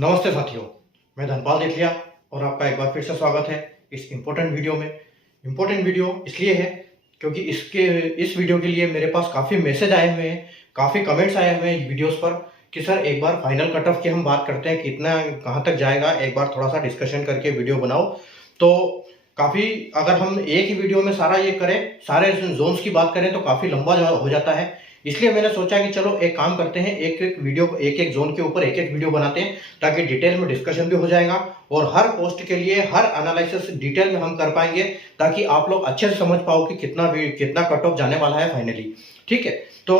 नमस्ते साथियों, मैं धनपाल देठलिया और आपका एक बार फिर से स्वागत है इस इम्पोर्टेंट वीडियो में। इम्पोर्टेंट वीडियो इसलिए है क्योंकि इस वीडियो के लिए मेरे पास काफ़ी मैसेज आए हुए हैं, काफ़ी कमेंट्स आए हुए हैं वीडियोस पर कि सर एक बार फाइनल कट ऑफ की हम बात करते हैं, कितना कहाँ तक जाएगा, एक बार थोड़ा सा डिस्कशन करके वीडियो बनाओ। तो काफ़ी अगर हम एक ही वीडियो में सारा ये करें, सारे जोन्स की बात करें तो काफ़ी लंबा हो जाता है। इसलिए मैंने सोचा कि चलो एक काम करते हैं, एक एक जोन के ऊपर एक एक वीडियो बनाते हैं ताकि डिटेल में डिस्कशन भी हो जाएगा और हर पोस्ट के लिए हर एनालिसिस डिटेल में हम कर पाएंगे ताकि आप लोग अच्छे से समझ पाओ कि कितना कट ऑफ जाने वाला है फाइनली। ठीक है, तो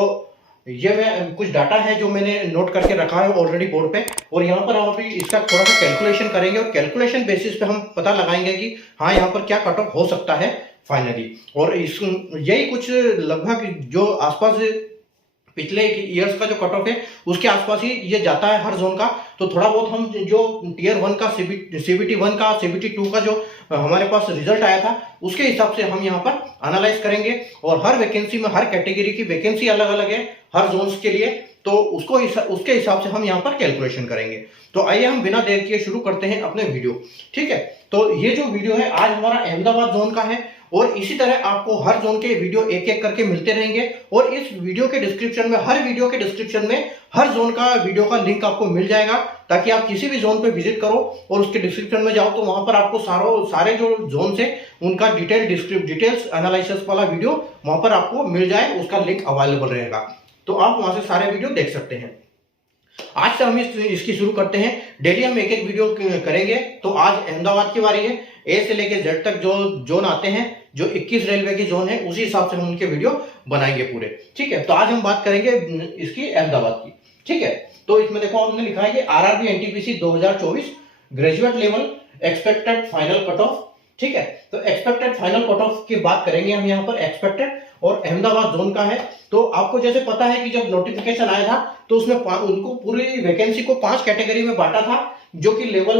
ये मैं कुछ डाटा है जो मैंने नोट करके रखा है ऑलरेडी बोर्ड पे, और यहाँ पर हम अभी इसका थोड़ा सा कैलकुलेशन करेंगे और कैलकुलेशन बेसिस पे हम पता लगाएंगे कि हाँ यहाँ पर क्या कट ऑफ हो सकता है फाइनली। और यही कुछ लगभग जो आसपास पिछले ईयर्स का जो कट ऑफ है उसके आसपास ही ये जाता है हर जोन का। तो थोड़ा बहुत हम जो टियर 1 का सीबीटी 1 का सीबीटी 2 का जो हमारे पास रिजल्ट आया था उसके हिसाब से हम यहाँ पर एनालाइज करेंगे। और हर वैकेंसी में हर कैटेगरी की वैकेंसी अलग अलग है हर जोन्स के लिए, तो उसके हिसाब से हम यहाँ पर कैलकुलेशन करेंगे। तो आइए हम बिना देर किए शुरू करते हैं अपने वीडियो। ठीक है, तो ये जो वीडियो है आज हमारा अहमदाबाद जोन का है और इसी तरह आपको हर जोन के वीडियो एक एक करके मिलते रहेंगे। और इस वीडियो के डिस्क्रिप्शन में, हर वीडियो के डिस्क्रिप्शन में हर जोन का वीडियो का लिंक आपको मिल जाएगा ताकि आप किसी भी जोन पे विजिट करो और उसके डिस्क्रिप्शन में जाओ तो वहां पर आपको सारे जो जोन है उनका डिटेल्स एनालिसिस वाला वीडियो वहां पर आपको मिल जाए, उसका लिंक अवेलेबल रहेगा, तो आप वहां से सारे वीडियो देख सकते हैं। आज से हम इसकी शुरू करते हैं। डेली हम एक एक वीडियो करेंगे। तो आज अहमदाबाद की बारी है। ए से लेकर जेड तक जो जोन आते हैं, जो 21 रेलवे की जोन है, उसी हिसाब से हम उनके वीडियो बनाएंगे पूरे। ठीक है, तो आज हम बात करेंगे इसकी अहमदाबाद की। ठीक है, तो इसमें देखो हमने लिखा है कि RRB NTPC 2024 graduate level expected final cut off. ठीक है, तो एक्सपेक्टेड फाइनल कट ऑफ की बात करेंगे हम यहाँ पर। एक्सपेक्टेड और अहमदाबाद जोन का है। तो आपको जैसे पता है कि जब नोटिफिकेशन आया था तो उसमें उनको पूरी वैकेंसी को 5 कैटेगरी में बांटा था, जो कि लेवल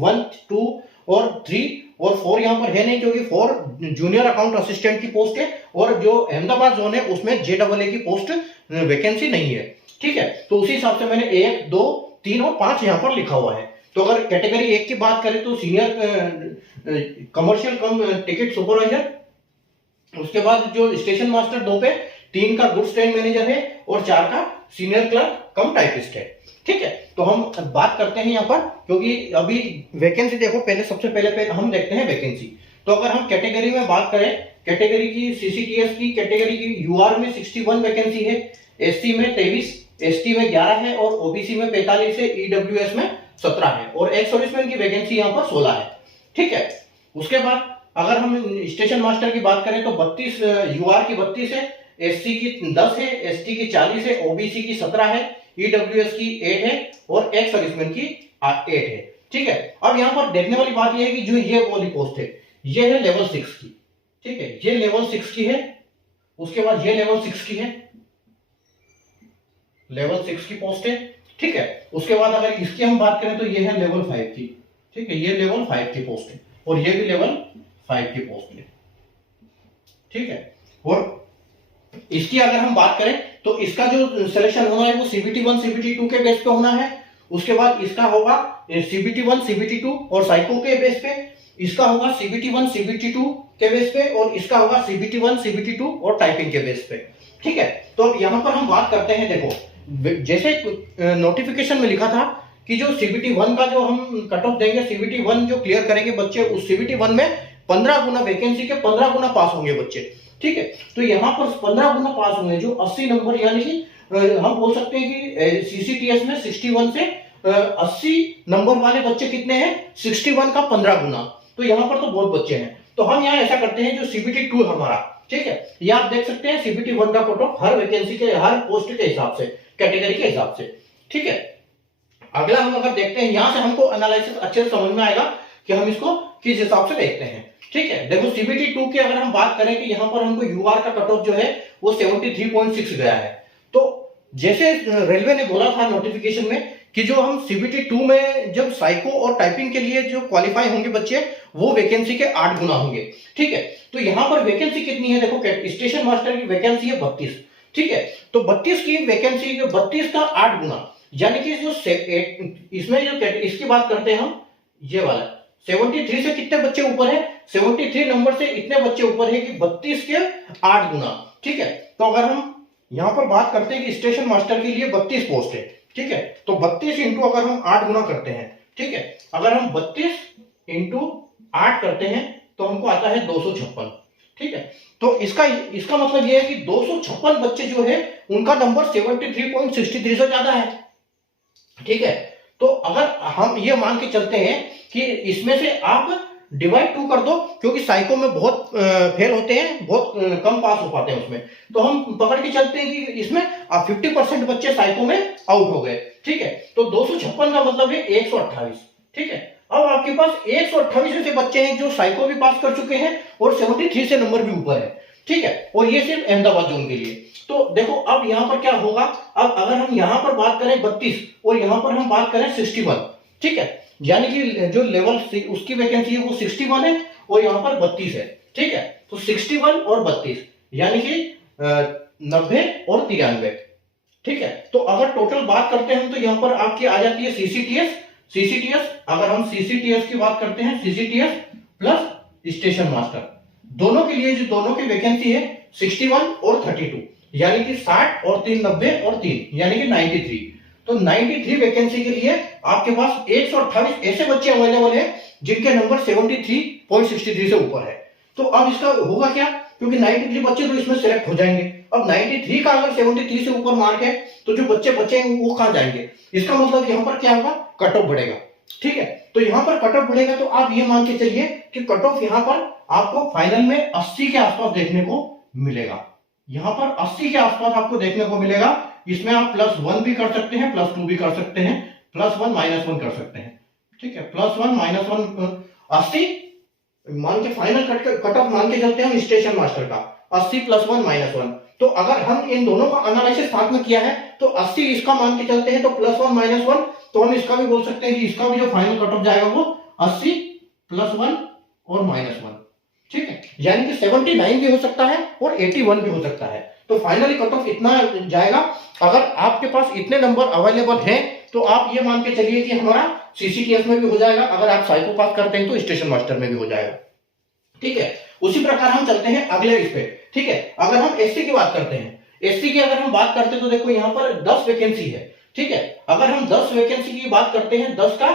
1, 2 और 3 और 4 यहाँ पर है नहीं, क्योंकि 4 जूनियर अकाउंट असिस्टेंट की पोस्ट है और जो अहमदाबाद जोन है उसमें JAA की पोस्ट वैकेंसी नहीं है। ठीक है, तो उसी हिसाब से मैंने 1, 2, 3 और 5 यहाँ पर लिखा हुआ है। तो अगर कैटेगरी 1 की बात करें तो सीनियर कमर्शियल कम टिकट सुपरवाइजर, उसके बाद जो स्टेशन मास्टर 2 पे, 3 का गुड्स ट्रेन मैनेजर है और 4 का सीनियर क्लर्क कम टाइपिस्ट है। ठीक है, तो हम बात करते हैं यहाँ पर, क्योंकि अभी वैकेंसी देखो, सबसे पहले हम देखते हैं वैकेंसी। तो अगर हम कैटेगरी में बात करें, कैटेगरी की सीसीटीएस की कैटेगरी की यूआर में 61 वैकेंसी है, एससी में 23, एसटी में 11 है और ओबीसी में 45 है, ईडब्ल्यूएस में 17 है और एक्स सर्विसमैन की वैकेंसी यहाँ पर 16 है। ठीक है, उसके बाद अगर हम स्टेशन मास्टर की बात करें तो 32 यूआर की 32 है, एससी की 10 है, एसटी की 40 है, ओबीसी की 17 है, ईडब्ल्यूएस की 8 है और एक्स सर्विसमैन की 8 है। ठीक है, अब यहाँ पर देखने वाली बात यह है कि जो ये वाली पोस्ट है ये है लेवल 6 की। ठीक है, ये लेवल 6 की है, उसके बाद ये लेवल 6 की है, लेवल 6 की पोस्ट है। ठीक है, उसके बाद अगर इसकी हम बात करें तो ये है लेवल 5 की। ठीक है, ये लेवल 5 की पोस्ट है और ये भी लेवल 5 की पोस्ट है। ठीक है, और इसकी अगर हम बात करें तो इसका जो सिलेक्शन होना है वो सीबीटी 1 सीबीटी 2 के बेस पे होना है। उसके बाद इसका होगा सीबीटी 1 सीबीटी 2 और साइको के बेस पे, इसका होगा सीबीटी 1 सीबीटी 2 के बेस पे और इसका होगा सीबीटी 1 सीबीटी 2 और टाइपिंग के बेस पे। ठीक है, तो अब यहां पर हम बात करते हैं, देखो जैसे नोटिफिकेशन में लिखा था कि जो सीबीटी 1 का जो हम कट ऑफ देंगे, सीबीटी 1 जो क्लियर करेंगे बच्चे, उस सीबीटी 1 में 15 गुना वैकेंसी के 15 गुना पास होंगे बच्चे। ठीक है, तो यहाँ पर 15 गुना पास होंगे जो 80 नंबर, यानी कि हम बोल सकते हैं कि सीसीटीएस में 61 से 80 नंबर वाले बच्चे कितने हैं, 61 का 15 गुना। तो यहाँ पर तो बहुत बच्चे हैं। तो हम यहाँ ऐसा करते हैं, जो सीबीटी 2 हमारा, ठीक है, ये आप देख सकते हैं सीबीटी 1 का कट ऑफ हर वैकेंसी के, हर पोस्ट के हिसाब से, कैटेगरी के हिसाब से। ठीक है, अगला हम अगर देखते हैं, यहां से हमको एनालिसिस अच्छे से समझ में आएगा कि हम इसको किस हिसाब से देखते हैं। ठीक है, देखो सीबीटी 2 की अगर हम बात करें कि यहाँ पर हमको यूआर का कट ऑफ जो है वो 73.6 गया है। तो जैसे रेलवे ने बोला था नोटिफिकेशन में कि जो हम सीबीटी 2 में जब साइको और टाइपिंग के लिए जो क्वालिफाई होंगे बच्चे, वो वैकेंसी के 8 गुना होंगे। ठीक है, तो यहाँ पर वैकेंसी कितनी है, देखो स्टेशन मास्टर की वैकेंसी है 32। ठीक है, तो 32 की वैकेंसी, 32 का 8 गुना, यानी कि जो इसमें जो इसकी बात करते हैं हम, ये वाला 73 से कितने बच्चे ऊपर है, 73 नंबर से इतने बच्चे ऊपर है कि 32 के 8 गुना। ठीक है, तो अगर हम यहां पर बात करते हैं कि स्टेशन मास्टर के लिए 32 पोस्ट है, ठीक है, तो 32 इंटू अगर हम 8 गुना करते हैं, ठीक है, अगर हम 32 इंटू 8 करते हैं तो हमको आता है 256। ठीक है, तो इसका मतलब ये है कि 256 बच्चे जो है उनका नंबर 73.63 से ज्यादा है। ठीक है, तो अगर हम ये मान के चलते हैं कि इसमें से आप डिवाइड 2 कर दो, क्योंकि साइको में बहुत फेल होते हैं, बहुत कम पास हो पाते हैं उसमें, तो हम पकड़ के चलते हैं कि इसमें 50% बच्चे साइको में आउट हो गए। ठीक है, तो 256 का मतलब है 128। ठीक है, अब आपके पास 128 ऐसे बच्चे हैं जो साइको भी पास कर चुके हैं और 73 से नंबर भी ऊपर है। ठीक है, और ये सिर्फ अहमदाबाद जोन के लिए। तो देखो अब यहां पर क्या होगा, अब अगर हम यहां पर बात करें 32 और यहां पर हम बात करें 61, ठीक है, यानी कि जो लेवल उसकी वैकेंसी है वो 61 है और यहां पर 32 है। ठीक है, तो 61 और 32 यानी कि 90 और 93। ठीक है, तो अगर टोटल बात करते हैं तो यहां पर आपकी आ जाती है सीसीटीएस। अगर हम सीसीटीएस की बात करते हैं, सीसीटीएस प्लस स्टेशन मास्टर, दोनों के लिए जो दोनों की वैकेंसी है 61 और 32, यानी कि 60 और 3 90 और 3 यानी कि 93। तो 93 वैकेंसी के लिए आपके पास 128 ऐसे बच्चे अवेलेबल हैं जिनके नंबर 73.63 से ऊपर है। तो अब इसका होगा क्या, क्योंकि 93 बच्चे तो इसमें सिलेक्ट हो जाएंगे। अब 93 का अगर 73 से ऊपर मार्क है तो जो बच्चे बचेंगे वो कहां जाएंगे, इसका मतलब यहां पर क्या होगा, कट ऑफ बढ़ेगा। ठीक है, तो यहां पर कट ऑफ बढ़ेगा तो आप ये मान के चलिए कि कट ऑफ यहां पर आपको फाइनल में 80 के आसपास देखने को मिलेगा। यहां पर 80 के आसपास आपको देखने को मिलेगा। इसमें आप +1 भी कर सकते हैं, +2 भी कर सकते हैं, +1 -1 कर सकते हैं। ठीक है, +1 -1 80 मान के फाइनल कट ऑफ मान के चलते हैं स्टेशन मास्टर का 80 +1 -1। तो अगर हम इन दोनों का एनालिसिस साथ में किया है तो 80 इसका मान के चलते हैं तो +1 -1, तो हम इसका भी बोल सकते हैं कि इसका भी जो फाइनल कट ऑफ जाएगा वो 80 +1 और -1। ठीक है, यानी कि 79 भी हो सकता है और 81 भी हो सकता है। तो फाइनली कट ऑफ इतना जाएगा। अगर आपके पास इतने नंबर अवेलेबल हैं तो आप ये मान के चलिए कि हमारा सीसीटीएस में भी हो जाएगा, अगर आप साइको पास करते हैं तो स्टेशन मास्टर में भी हो जाएगा। ठीक है, उसी प्रकार हम चलते हैं अगले इस पे। ठीक है, अगर हम एससी की बात करते हैं, एससी की अगर हम बात करते हैं तो देखो यहाँ पर 10 वैकेंसी है। ठीक है, अगर हम 10 वैकेंसी की बात करते हैं, 10 का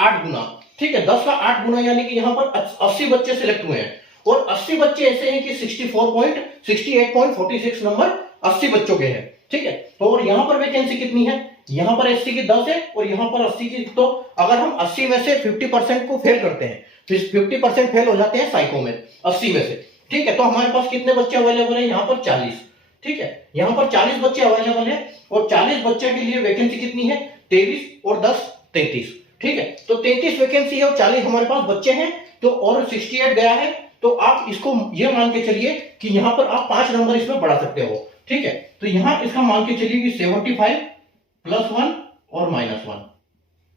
8 गुना। ठीक है, 10 का 8 गुना यानी कि यहाँ पर 80 बच्चे सिलेक्ट हुए हैं और 80 बच्चे ऐसे हैं कि 68.46 नंबर 80 बच्चों के हैं। ठीक है, तो और यहाँ पर वैकेंसी कितनी है, यहाँ पर 80 की 10 है और यहाँ पर 80 की, तो अगर हम 80 में से 50% को फेल करते हैं तो 50% फेल हो जाते हैं साइको में 80 में से। ठीक है, तो हमारे पास कितने बच्चे अवेलेबल है, यहाँ पर 40। ठीक है, यहाँ पर 40 बच्चे अवेलेबल है और 40 बच्चे के लिए वैकेंसी कितनी है, 23 और 10 33। ठीक है, तो 33 वैकेंसी है और 40 हमारे पास बच्चे हैं, तो और 68 गया है। तो आप इसको ये मान के चलिए कि यहां पर आप 5 नंबर इसमें बढ़ा सकते हो। ठीक है, तो यहां इसका मान के चलिए कि 75 +1 और -1।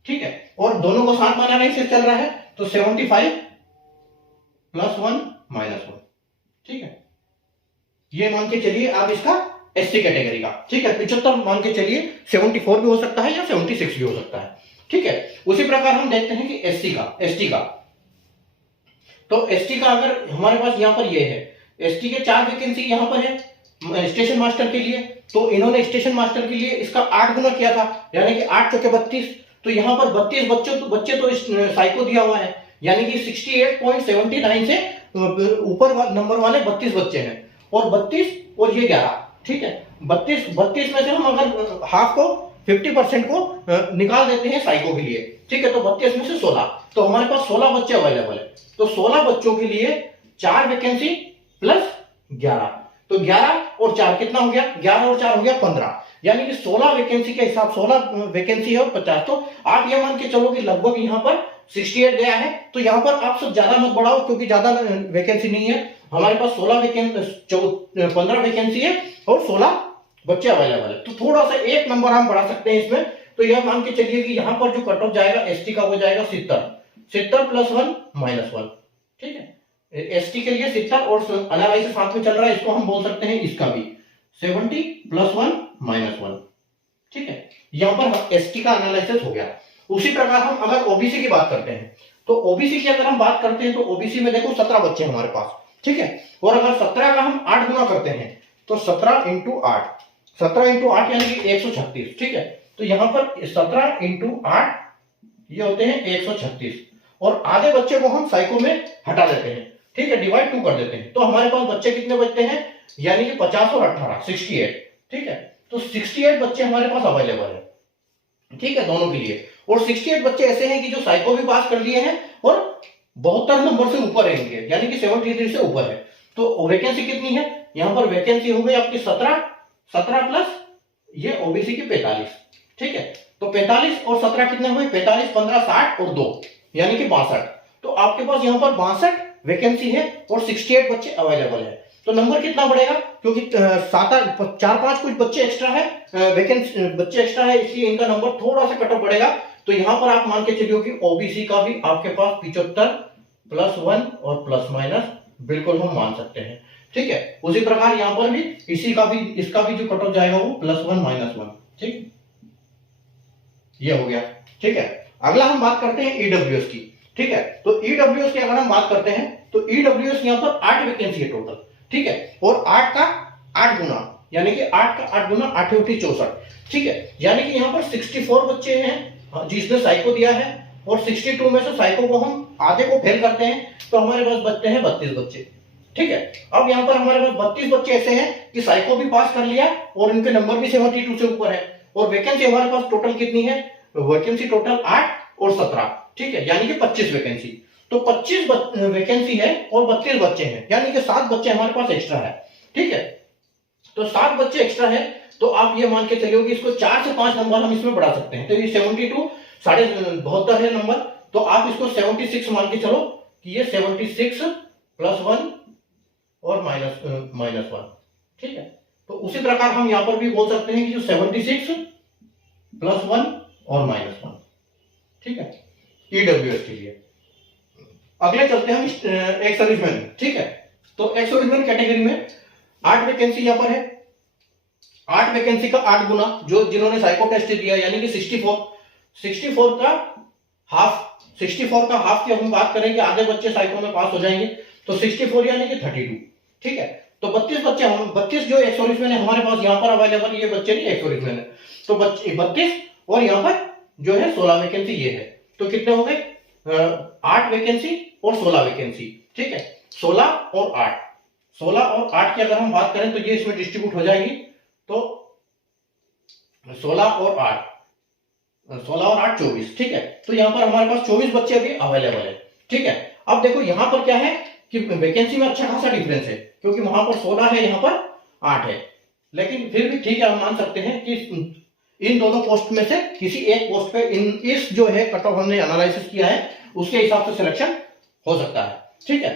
ठीक है, और दोनों को साथ माना नहीं से चल रहा है तो 75 +1 -1। ठीक है, ये मान के चलिए आप इसका एससी कैटेगरी का। ठीक है, 75 मान के चलिए, 74 भी हो सकता है या 76 भी हो सकता है। ठीक है, उसी प्रकार हम देखते हैं कि एसटी का तो एसटी का अगर हमारे पास यहाँ पर ये है, एसटी के 4 वैकेंसी यहाँ पर है स्टेशन मास्टर के लिए। तो इन्होंने स्टेशन मास्टर के लिए इसका 8 गुना किया था, यानी कि 8 चौके 32। तो यहाँ पर 32 बच्चे तो साइको दिया हुआ है, यानी कि 68.79 से ऊपर नंबर वाले 32 बच्चे हैं और 32 और ये 11। ठीक है, 32 में से हम अगर हाफ को 50% को निकाल देते हैं साइको के लिए। ठीक है, तो 32 में से 16, तो हमारे पास 16 बच्चे अवेलेबल है। तो 16 बच्चों के लिए 4 वैकेंसी प्लस 11, तो 11 और 4 कितना हो गया, 11 और 4 हो गया 15, यानी कि 16 वैकेंसी के हिसाब 16 वैकेंसी है और 50। तो आप ये मान के चलो कि लगभग यहाँ पर 68 गया है। तो यहाँ पर आप सब ज्यादा मत बढ़ाओ क्योंकि ज्यादा वैकेंसी नहीं है, हमारे पास 15 वैकेंसी है और 16 बच्चे अवेलेबल है। तो थोड़ा सा एक नंबर हम बढ़ा सकते हैं इसमें। तो यह मान के चलिए कि यहाँ पर जो कट ऑफ जाएगा एसटी का वो जाएगा 70 +1 -1। ठीक है, एसटी के लिए 70 और एनालाइसिस साथ में चल रहा है, इसको हम बोल सकते हैं इसका भी 70 +1 -1। ठीक है, यहाँ पर एसटी का एनालिसिस हो गया। उसी प्रकार हम अगर ओबीसी की बात करते हैं तो ओबीसी की अगर हम बात करते हैं तो ओबीसी में देखो 17 बच्चे हमारे पास, ठीक है। और अगर 17 का हम 8 गुना करते हैं तो 17 इंटू 8, 17 इंटू 8 यानी कि 136, ठीक है। तो यहाँ पर 17 इंटू 8 ये होते हैं 136, और आधे बच्चे को हम साइको में हटा देते हैं, ठीक है, डिवाइड 2 कर देते हैं। तो हमारे पास बच्चे कितने बचते हैं, यानी कि 50 और 18 68, ठीक है। तो 68 बच्चे हमारे पास अवेलेबल है, ठीक है, दोनों के लिए। और 68 बच्चे ऐसे हैं कि जो साइको भी पास कर लिए हैं और 72 नंबर से ऊपर है इनके, यानी कि 73 से ऊपर है। तो वैकेंसी कितनी है, यहां पर वैकेंसी हो गई आपकी 17 प्लस ये ओबीसी की 45, ठीक है। तो 45 और 17 कितने हुए, 45 15 60 और 2 यानी कि 62। तो आपके पास यहां पर 62 वैकेंसी है और 68 बच्चे अवेलेबल है। तो नंबर कितना बढ़ेगा, क्योंकि 4-5 कुछ बच्चे एक्स्ट्रा है, वैकेंसी बच्चे एक्स्ट्रा है, इसलिए इनका नंबर थोड़ा सा कट ऑफ बढ़ेगा। तो यहां पर आप मान के चलिए कि ओबीसी का भी आपके पास 75 +1 और प्लस माइनस बिल्कुल हम मान सकते हैं, ठीक है। उसी प्रकार यहां पर भी इसका भी जो कट ऑफ जाएगा वो +1 -1, ठीक, ये हो गया, ठीक है। अगला हम बात करते हैं ईडब्ल्यूएस की, ठीक है। तो ईडब्ल्यूएस की अगर हम बात करते हैं तो ईडब्ल्यूएस यहां पर 8 वैकेंसी है टोटल, ठीक है। और 8 का 8 गुना, यानी कि 8 का 8 गुना 8 × 64, ठीक है। यानी कि यहां पर 64 बच्चे हैं जिसने साइको दिया है, और 62 में से साइको को हम आधे को फेल करते हैं तो हमारे पास बचते हैं 32 बच्चे, ठीक है। अब यहां पर हमारे पास 32 बच्चे ऐसे हैं कि साइको भी पास कर लिया और इनके नंबर भी 72 से ऊपर है, और वैकेंसी हमारे पास टोटल कितनी है, वैकेंसी टोटल 8 और 17, ठीक है, यानी कि 25 वैकेंसी। तो 25 वैकेंसी है और 32 बच्चे हैं, यानी कि 7 बच्चे हमारे पास एक्स्ट्रा है, ठीक है। तो 7 बच्चे एक्स्ट्रा है, तो आप ये मान के चलिए कि इसको 4 से 5 नंबर हम इसमें बढ़ा सकते हैं। तो ये 72 72 है नंबर, तो आप इसको 76 मान के चलो कि ये 76 +1 और -1, ठीक है। तो उसी प्रकार हम यहां पर भी बोल सकते हैं कि जो 76 +1 और -1, ठीक है, ईडब्ल्यूएस के लिए। अगले चलते हैं हम एक्स सर्विसमैन, ठीक है। तो एक्स सर्विसमैन कैटेगरी में 8 वैकेंसी यहां पर है, 8 वैकेंसी का 8 गुना, जो जिन्होंने साइको टेस्ट दिया यानी कि 64 का हाफ की हम बात करेंगे, आधे बच्चे साइको में पास हो जाएंगे, तो 64 यानी कि 32, ठीक है। तो 32 बच्चे, हम 32 जो एक्स सर्विसमैन है हमारे पास यहां पर अवेलेबल, ये बच्चे नहीं एक्स सर्विसमैन है, तो बच्चे 32 और यहां पर जो है 16 वैकेंसी ये है। तो कितने हो गए, 8 वैकेंसी और 16 वैकेंसी, ठीक है। 16 और 8 की अगर हम बात करें तो ये इसमें डिस्ट्रीब्यूट हो जाएगी, तो 16 और 8 24, ठीक है। तो यहां पर हमारे पास 24 बच्चे अभी अवेलेबल है, ठीक है। अब देखो यहां पर क्या है कि वैकेंसी में अच्छा खासा डिफरेंस है, क्योंकि वहां पर 16 है, यहां पर 8 है, लेकिन फिर भी ठीक है, हम मान सकते हैं कि इन दोनों पोस्ट में से किसी एक पोस्ट पे इस जो है कट ऑफ हमने एनालिसिस किया है उसके हिसाब से सिलेक्शन हो सकता है, ठीक है।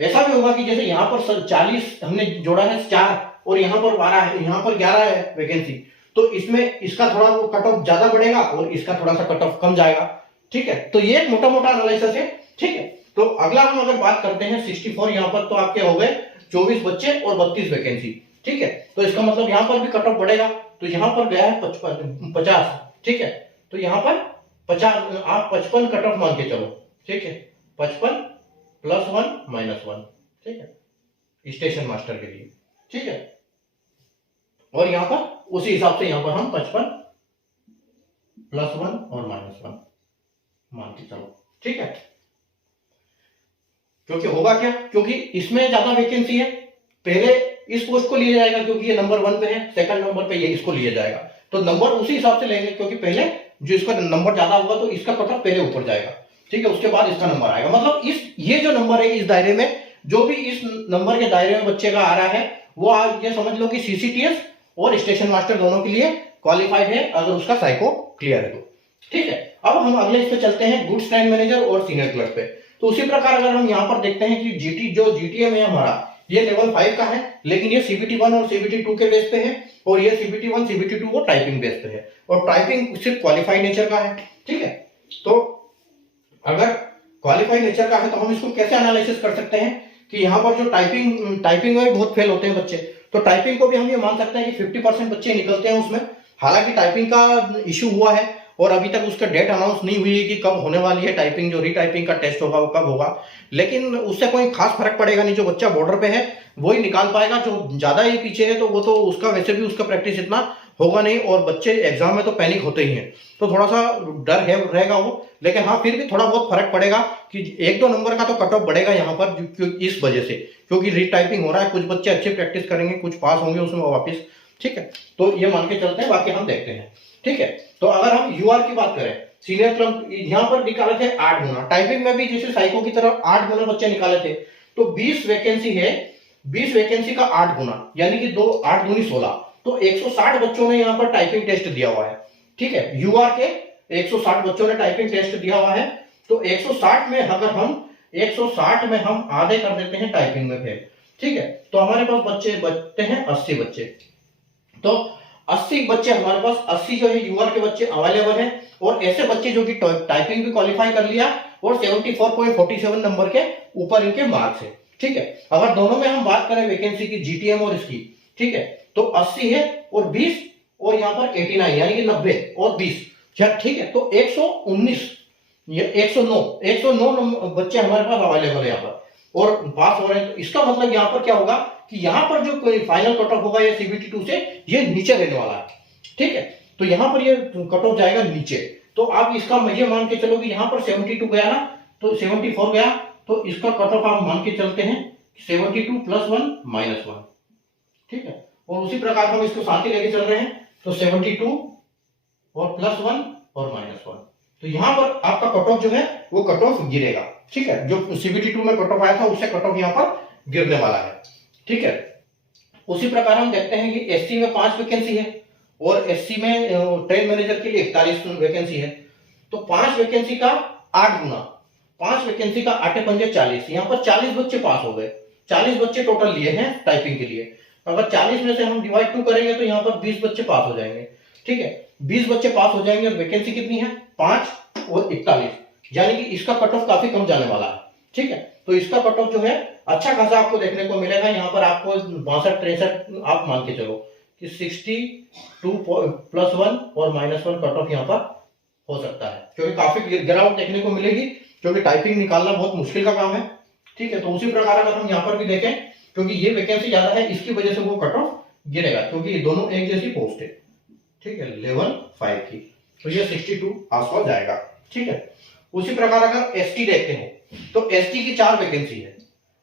ऐसा भी होगा कि जैसे यहाँ पर 40 हमने जोड़ा है 4 और यहाँ पर 12 है, यहाँ पर 11 है वैकेंसी, तो इसमें इसका थोड़ा वो कट ऑफ ज्यादा बढ़ेगा और इसका थोड़ा सा कट ऑफ कम जाएगा, ठीक है। तो ये एक मोटा मोटा एनालिसिस है, ठीक है। तो अगला हम अगर बात करते हैं 64, यहाँ पर तो आपके हो गए 24 बच्चे और 32 वैकेंसी, ठीक है। तो इसका मतलब यहाँ पर भी कट ऑफ बढ़ेगा, तो यहाँ पर गया है 50, ठीक है। तो यहाँ पर 50, आप 55 कट ऑफ मान के चलो, ठीक है, 55 +1 -1, ठीक है, स्टेशन मास्टर के लिए, ठीक है। और यहाँ पर उसी हिसाब से यहाँ पर हम 55 +1 और -1 मान के चलो, ठीक है। क्योंकि होगा क्या, क्योंकि इसमें ज्यादा वैकेंसी है, पहले इस पोस्ट को लिया जाएगा क्योंकि ये नंबर 1 पे है, सेकंड नंबर पे ये इसको लिया जाएगा, तो नंबर उसी हिसाब से लेंगे, क्योंकि पहले जो इसका नंबर ज्यादा होगा तो इसका कट ऑफ पहले ऊपर जाएगा, ठीक है, उसके बाद इसका नंबर आएगा। मतलब ये जो नंबर है इस दायरे में, जो भी इस नंबर के दायरे में बच्चे का आ रहा है वो आप ये समझ लो कि सीसीटीएस और स्टेशन मास्टर दोनों के लिए क्वालिफाइड है, अगर उसका साइको क्लियर है तो, ठीक है। अब हम अगले इस पे चलते हैं गुड्स ट्रेन मैनेजर और सीनियर क्लर्क पे। तो उसी प्रकार अगर हम यहाँ पर देखते हैं कि जीटीएम है हमारा, ये लेवल 5 का है, लेकिन ये सीबीटी 1 और सीबीटी 2 के बेस पे है, और ये सीबीटी 1 सीबीटी 2 वो टाइपिंग बेस पे है, और टाइपिंग सिर्फ क्वालिफाइड नेचर का है, ठीक है। तो अगर क्वालिफाइड नेचर का है तो हम इसको कैसे एनालिसिस कर सकते हैं कि यहाँ पर जो टाइपिंग में बहुत फेल होते हैं बच्चे, तो टाइपिंग को भी हम ये मान सकते हैं कि 50% बच्चे निकलते हैं उसमें, हालांकि टाइपिंग का इश्यू हुआ है और अभी तक उसका डेट अनाउंस नहीं हुई है कि कब होने वाली है टाइपिंग, जो रीटाइपिंग का टेस्ट होगा वो कब होगा, लेकिन उससे कोई खास फर्क पड़ेगा नहीं। जो बच्चा बॉर्डर पे है वही निकाल पाएगा, जो ज्यादा ही पीछे है तो वो तो उसका वैसे भी उसका प्रैक्टिस इतना होगा नहीं, और बच्चे एग्जाम में तो पैनिक होते ही हैं, तो थोड़ा सा डर है रहेगा वो। लेकिन हाँ फिर भी थोड़ा बहुत फर्क पड़ेगा कि 1-2 नंबर का तो कट ऑफ बढ़ेगा यहाँ पर इस वजह से, क्योंकि रीटाइपिंग हो रहा है। कुछ बच्चे अच्छे प्रैक्टिस करेंगे, कुछ पास होंगे उसमें वापिस, ठीक है, तो ये मान के चलते हैं, बाकी हम देखते हैं, ठीक है। तो अगर हम यूआर की बात करें, सीनियर क्लर्क यहाँ पर निकाले थे 8 गुना, टाइपिंग में भी जैसे साइको की तरह 8 गुना बच्चे निकाले थे, तो 20 वैकेंसी है, 20 वैकेंसी का 8 गुना यानी कि 8 दूनी 16, तो 160 बच्चों ने यहाँ पर टाइपिंग टेस्ट दिया हुआ है, ठीक है। यूआर के 160 बच्चों ने टाइपिंग टेस्ट दिया हुआ है, तो 160 में अगर हम 160 में हम आधे कर देते हैं टाइपिंग में फेल, ठीक है, तो हमारे पास बच्चे बचते हैं 80 बच्चे। तो 80 बच्चे हमारे पास, 80 जो है यूआर के बच्चे अवेलेबल हैं, और ऐसे बच्चे जो कि टाइपिंग भी क्वालिफाई कर लिया और 74.47 नंबर के ऊपर इनके मार्क्स है, ठीक है। अगर दोनों में हम बात करें वैकेंसी की, जीटीएम और इसकी, ठीक है, तो 80 है और 20 और यहाँ पर 89 यानी कि 90 और 20, ठीक है, तो 119 109 बच्चे हमारे पास अवेलेबल है यहाँ पर और पास हो रहे हैं। तो इसका मतलब यहाँ पर क्या होगा कि यहाँ पर जो कोई फाइनल कट ऑफ होगा ये सीबीटी 2 से ये नीचे रहने वाला है, ठीक है, तो यहाँ पर ये कट ऑफ जाएगा नीचे। तो आप इसका ये मान के चलो कि यहाँ पर 72 गया ना, तो 74 गया, तो इसका कट ऑफ आप मान के चलते हैं 72 + 1 - 1, ठीक है, और उसी प्रकार हम इसको साथ ही लेके चल रहे हैं, तो 72 और +1 और -1, तो यहां पर आपका कट ऑफ जो है वो कट ऑफ गिरेगा, ठीक है, जो सीबीटी 2 में कट ऑफ आया था उससे कट ऑफ यहां पर गिरने वाला है, ठीक है। उसी प्रकार हम देखते हैं कि एससी में 5 वैकेंसी है और एससी में ट्रेन मैनेजर के लिए 41 वैकेंसी है, तो 5 वैकेंसी का 8 गुना, 5 वैकेंसी का 8 पंजे 40, यहाँ पर 40 बच्चे पास हो गए, 40 बच्चे टोटल लिए हैं टाइपिंग के लिए। अगर 40 में से हम डिवाइड 2 करेंगे तो यहाँ पर 20 बच्चे पास हो जाएंगे, ठीक है, 20 बच्चे पास हो जाएंगे और वैकेंसी कितनी है 5 और 41, यानी कि इसका कट ऑफ काफी कम जाने वाला है, ठीक है। तो इसका कट ऑफ जो है अच्छा खासा आपको देखने को मिलेगा, यहाँ पर आपको 62-63 आप मान के चलो कि 62 + 1 और -1 कट ऑफ यहाँ पर हो सकता है, क्योंकि काफी गिरावट देखने को मिलेगी, क्योंकि टाइपिंग निकालना बहुत मुश्किल का काम है, ठीक है। तो उसी प्रकार अगर हम यहाँ पर भी देखें, क्योंकि ये वैकेंसी ज्यादा है इसकी वजह से वो कट ऑफ गिरेगा, क्योंकि ये दोनों एक जैसी पोस्ट है, ठीक है, लेवल 5 की, तो ये 62 आसपास जाएगा, ठीक है। उसी प्रकार अगर एसटी देखते हैं तो एसटी की 4 वैकेंसी है,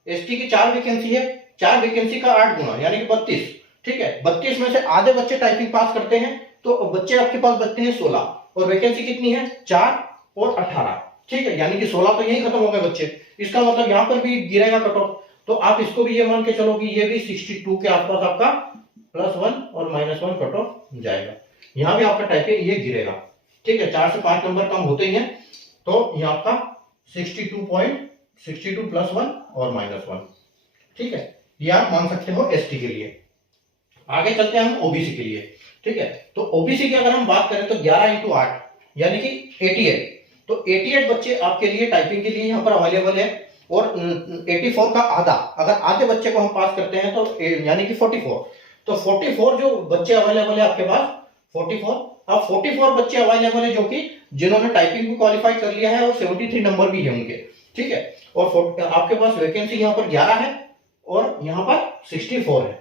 एसटी की 4 वैकेंसी है, 4 वैकेंसी का 8 गुना यानी कि 32, ठीक है, 32 में से आधे बच्चे टाइपिंग पास करते हैं, तो बच्चे आपके पास बचते हैं 16 और वैकेंसी कितनी है 4 और 18, ठीक है, यानी कि 16 तो यही खत्म हो गए बच्चे, इसका मतलब यहां पर भी गिरेगा कट ऑफ। तो आप इसको भी ये मान के चलो कि ये भी 62 के आसपास आपका +1 और -1 कट ऑफ जाएगा, यहां भी आपका टाइपिंग ये गिरेगा, ठीक है, 4 से 5 नंबर कम होते ही हैं, तो यहाँ आपका 62 + 1 और -1, ठीक है, ये आप मान सकते हो एसटी के लिए। आगे चलते हैं हम ओबीसी के लिए, ठीक है, तो ओबीसी की अगर हम बात करें तो 11 × 8 यानी कि 88, तो 88 बच्चे आपके लिए टाइपिंग के लिए यहाँ पर अवेलेबल है, और 84 का आधा, अगर आधे बच्चे को हम पास करते हैं तो यानी कि 44, तो 44 जो बच्चे अवेलेबल है आपके पास 44, अब 44 बच्चे अवेलेबल है जो कि जिन्होंने टाइपिंग को क्वालिफाई कर लिया है और 73 नंबर भी है उनके, ठीक है, और आपके पास वैकेंसी यहाँ पर 11 है और यहाँ पर 64 है,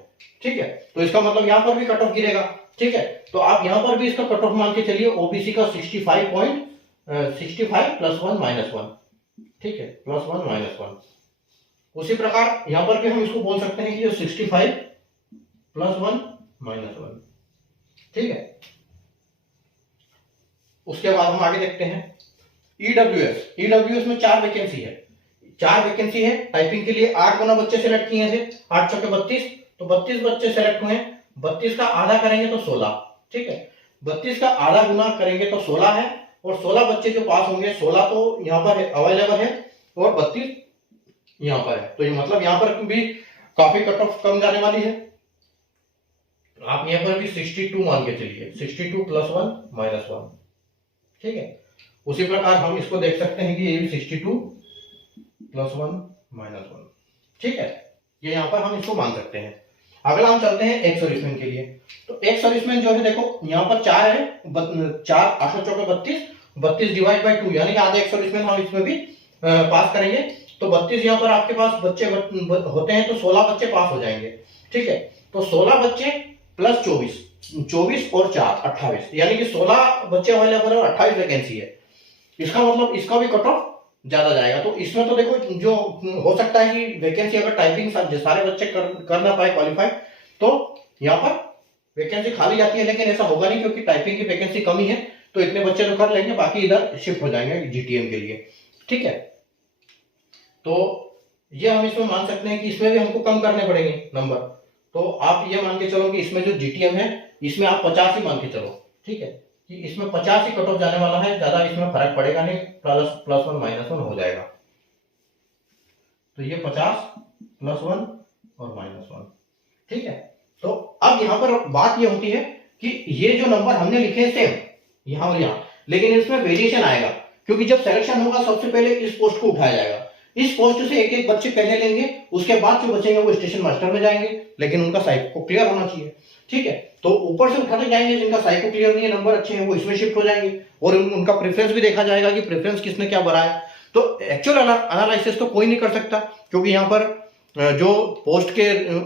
ठीक है, तो इसका मतलब यहाँ पर भी कट ऑफ गिरेगा, ठीक है, तो आप यहाँ पर भी इसका कट ऑफ मान के चलिए ओबीसी का 65 + 1 - 1, ठीक है, +1 - 1। उसी प्रकार यहाँ पर भी हम इसको बोल सकते हैं कि 65 + 1 - 1, ठीक है। उसके बाद हम आगे देखते हैं ईडब्ल्यूएस में 4 वैकेंसी है, 4 वैकेंसी है टाइपिंग के लिए, 8 गुना बच्चे सेलेक्ट किए थे, 8 × 32, तो 32 बच्चे सेलेक्ट हुए, 32 का आधा करेंगे तो 16, ठीक है, 32 का आधा गुना करेंगे तो 16 है, और 16 बच्चे जो पास होंगे, 16 तो यहाँ पर अवेलेबल है और 32 यहाँ पर है, तो ये मतलब यहाँ पर भी काफी कट ऑफ कम जाने वाली है, आप यहाँ पर भी 62 मान के चलिए, 62 + 1 - 1, ठीक है। उसी प्रकार हम इसको देख सकते हैं कि ये भी 62 + 1 - 1, ठीक है, ये यहाँ पर हम इसको मान सकते हैं। अगला हम चलते हैं एक सर्विसमैन के लिए। तो एक सर्विसमैन जो है देखो यहाँ पर 4 है, 4 8 चौके 32, 32 डिवाइड बाई 2 यानी कि आधे एक सर्विसमैन हम इसमें भी पास करेंगे। तो 32 यहाँ पर आपके पास बच्चे होते हैं तो 16 बच्चे पास हो जाएंगे। ठीक है, तो 16 बच्चे प्लस 24 और 4 28 यानी कि 16 बच्चे अवेलेबल है और 28 वैकेंसी है। इसका मतलब इसका भी कट ऑफ ज्यादा जाएगा। तो इसमें तो देखो जो हो सकता है कि वैकेंसी अगर टाइपिंग सारे बच्चे कर ना पाए क्वालिफाई तो यहाँ पर वैकेंसी खाली जाती है, लेकिन ऐसा होगा नहीं क्योंकि टाइपिंग की वैकेंसी कम ही है। तो इतने बच्चे तो कर लेंगे, बाकी इधर शिफ्ट हो जाएंगे जीटीएम के लिए। ठीक है, तो ये हम इसमें मान सकते हैं कि इसमें भी हमको कम करने पड़ेंगे नंबर। तो आप ये मान के चलो कि इसमें जो जीटीएम है इसमें आप 50 ही मान के चलो। ठीक है, कि इसमें 50 ही कट ऑफ जाने वाला है, ज्यादा इसमें फर्क पड़ेगा नहीं, प्लस 1 -1 हो जाएगा। तो ये 50 +1 और -1। ठीक है, तो अब यहाँ पर बात ये होती है कि ये जो नंबर हमने लिखे सेम यहाँ और यहाँ, लेकिन इसमें वेरिएशन आएगा क्योंकि जब सिलेक्शन होगा सबसे पहले इस पोस्ट को उठाया जाएगा। इस पोस्ट से एक एक बच्चे पहले लेंगे, उसके बाद जो बचेंगे वो स्टेशन मास्टर में जाएंगे, लेकिन उनका साइको क्लियर होना चाहिए। ठीक है, तो ऊपर से उठाते जाएंगे, जिनका साइको क्लियर नहीं है, नंबर अच्छे हैं, वो इसमें शिफ्ट हो जाएंगे और उनका प्रेफरेंस भी देखा जाएगा कि प्रेफरेंस किसने क्या भरा है। तो एक्चुअल एनालिसिस तो कोई नहीं कर सकता क्योंकि यहाँ पर जो पोस्ट के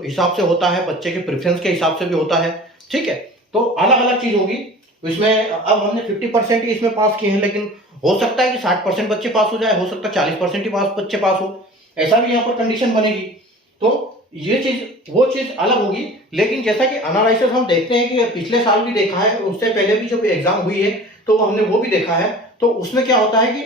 हिसाब से होता है, बच्चे के प्रेफरेंस के हिसाब से भी होता है। ठीक है, तो अलग अलग चीज होगी इसमें। अब हमने 50% ही इसमें पास किए हैं, लेकिन हो सकता है कि 60% बच्चे पास हो जाए, हो सकता है 40% ही बच्चे पास हो, ऐसा भी यहाँ पर कंडीशन बनेगी। तो ये चीज वो चीज अलग होगी। लेकिन जैसा कि एनालिसिस हम देखते हैं कि पिछले साल भी देखा है, उससे पहले भी जब एग्जाम हुई है तो हमने वो भी देखा है। तो उसमें क्या होता है कि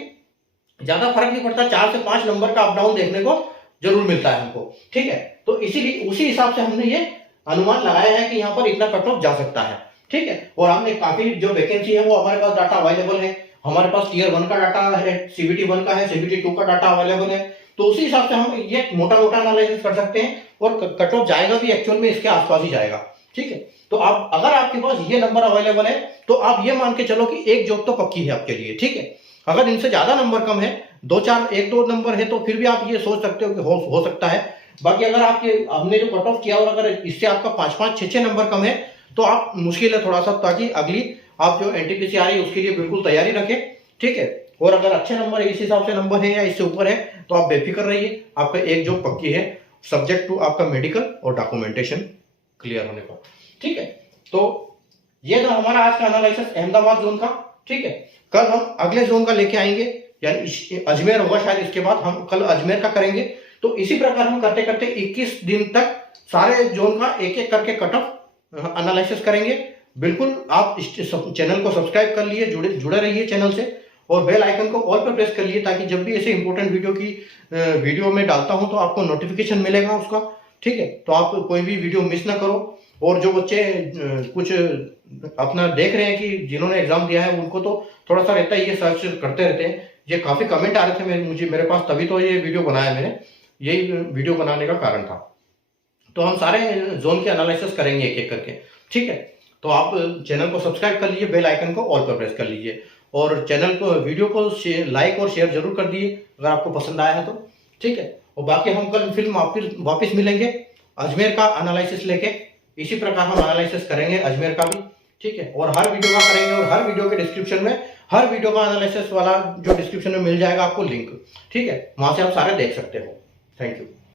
ज्यादा फर्क नहीं पड़ता, 4 से 5 नंबर का अप डाउन देखने को जरूर मिलता है हमको। ठीक है, तो इसीलिए उसी हिसाब से हमने ये अनुमान लगाया है कि यहाँ पर इतना कट ऑफ जा सकता है। ठीक है, और हमने काफी जो वैकेंसी है वो हमारे पास डाटा अवेलेबल है, हमारे पास टीयर 1 का डाटा है, सीबीटी 1 का है, सीबीटी 2 का डाटा अवेलेबल है। तो उसी हिसाब से हम ये मोटा एनालिसिस कर सकते हैं और कट ऑफ जाएगा भी एक्चुअल में इसके आसपास ही जाएगा। ठीक है, तो आप अगर आपके पास ये नंबर अवेलेबल है तो आप ये मान के चलो कि एक जॉब तो पक्की है आपके लिए। ठीक है, अगर इनसे ज्यादा नंबर कम है, 1-2 नंबर है, तो फिर भी आप ये सोच सकते हो कि हो सकता है। बाकी अगर आपके हमने जो कट ऑफ किया और अगर इससे आपका 5-5, 6-6 नंबर कम है तो आप मुश्किल है थोड़ा सा, ताकि अगली आप जो एनटीपीसी आ रही है उसके लिए बिल्कुल तैयारी रखें। ठीक है, और अगर अच्छे नंबर इस हिसाब से नंबर है या इससे ऊपर है तो आप बेफिक्र रहिए, आपका एक जॉब पक्की है, सब्जेक्ट टू आपका मेडिकल और डॉक्यूमेंटेशन क्लियर होने पर। ठीक है, तो ये तो हमारा आज का एनालिसिस अहमदाबाद जोन का। ठीक है, कल हम अगले जोन का लेके आएंगे, यानी अजमेर होगा शायद, इसके बाद हम कल अजमेर का करेंगे। तो इसी प्रकार हम करते करते 21 दिन तक सारे जोन का एक एक करके कट ऑफ एनालिसिस करेंगे। बिल्कुल आप इस चैनल को सब्सक्राइब कर लिए, जुड़े रहिए चैनल से, और बेल आइकन को ऑल पर प्रेस कर लिए ताकि जब भी ऐसे इंपॉर्टेंट वीडियो में डालता हूं तो आपको नोटिफिकेशन मिलेगा उसका। ठीक है, तो आप कोई भी वीडियो मिस ना करो। और जो बच्चे कुछ अपना देख रहे हैं कि जिन्होंने एग्जाम दिया है उनको तो थोड़ा सा रहता है, ये सर्च करते रहते हैं, ये काफी कमेंट आ रहे थे मेरे पास, तभी तो ये वीडियो बनाया मैंने, यही वीडियो बनाने का कारण था। तो हम सारे जोन के एनालिसिस करेंगे एक एक करके। ठीक है, तो आप चैनल को सब्सक्राइब कर लीजिए, बेल आइकन को ऑल पर प्रेस कर लीजिए, और चैनल को वीडियो को लाइक और शेयर जरूर कर दिए अगर आपको पसंद आया है तो। ठीक है, और बाकी हम कल फिल्म वापस मिलेंगे अजमेर का एनालिसिस लेके। इसी प्रकार हम एनालिसिस करेंगे अजमेर का भी। ठीक है, और हर वीडियो का करेंगे, और हर वीडियो के डिस्क्रिप्शन में हर वीडियो का एनालिसिस वाला जो डिस्क्रिप्शन में मिल जाएगा आपको लिंक। ठीक है, वहां से आप सारे देख सकते हो। Thank you.